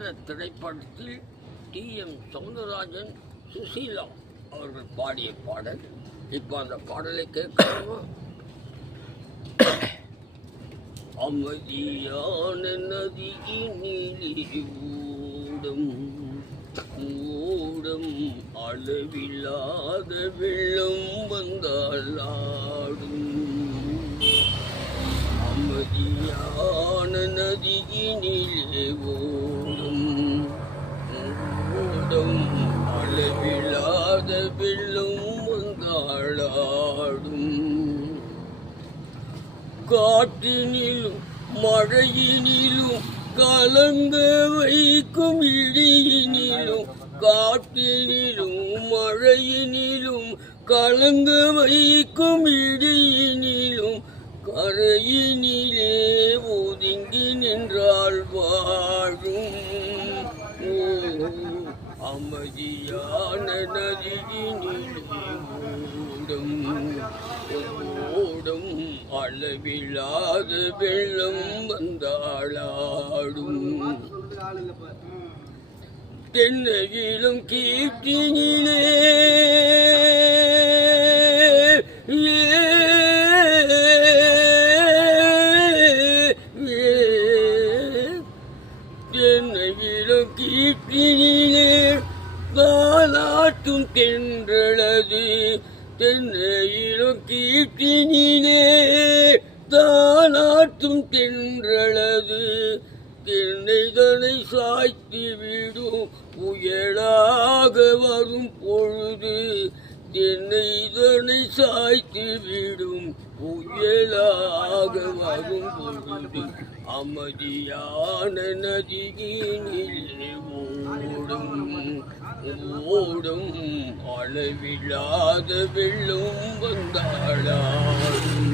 என்ற திரைப்படத்தில் டி.எம். சௌந்தரராஜன், சுசீலா அவர்கள் பாடிய பாடல். இப்போ அந்த பாடலை கேட்கலாமா? அமைதியான நதியினிலே ஓடும் ஓடும் அளவில்லாத வெள்ளம் வந்தால் ஆடும். அமைதியான நதியினிலே ஓடும் ஓடும் அளவில்லாத வெள்ளம் வந்தால் ஆடும். காற்றினிலும் மழையினிலும் கலங்க வைக்கும் இடியினிலும், காற்றினிலும் மழையினிலும் கலங்க வைக்கும் இடியினிலும், கரையினிலே ஒதுங்கி நின்றால் வாழும். அமைதியான நதியினிலே ஓடும் ஓடும் அளவில்லாத வெள்ளம் வந்தாளாடும். தென்னையிலும் கீர்த்தினிலே தென்னையிலும் கீர்த்தினிலே தாலாட்டும் தென்றலது. தென்னையிலும் கீர்த்தினிலே தாலாட்டும் தென்றலது. தென்னைதனை சாய்த்து விடும் புயலாக வரும் பொழுது, தென்னைதனை சாய்த்து விடும் புயலாக வரும் பொழுது, அமைதியான நதியினிலே ஓடும் ஓடும் அளவில்லாத வெள்ளம் வந்தாளாடும்.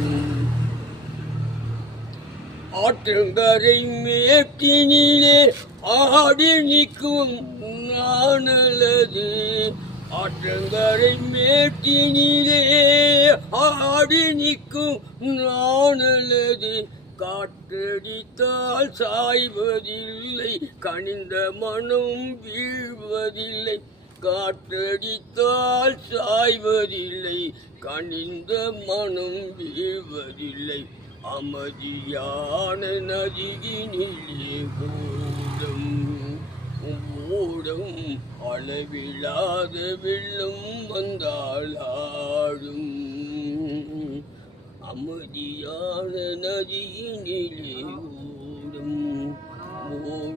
ஆற்றங்கரை மேட்டினிலே ஆடி நிற்கும் நாணலது. ஆற்றங்கரை மேட்டினிலே ஆடி நிற்கும் நாணலது. காற்றடித்தால் சாய்வதில்லை, கனிந்த மனம் வீழ்வதில்லை. காற்றடித்தால் சாய்வதில்லை, கனிந்த மனம் வீழ்வதில்லை. அமைதியான நதியினிலே ஓடும் ஓடும் அளவில்லாத வெள்ளம் வந்தால் ஆடும். அமைதியான நதியினிலே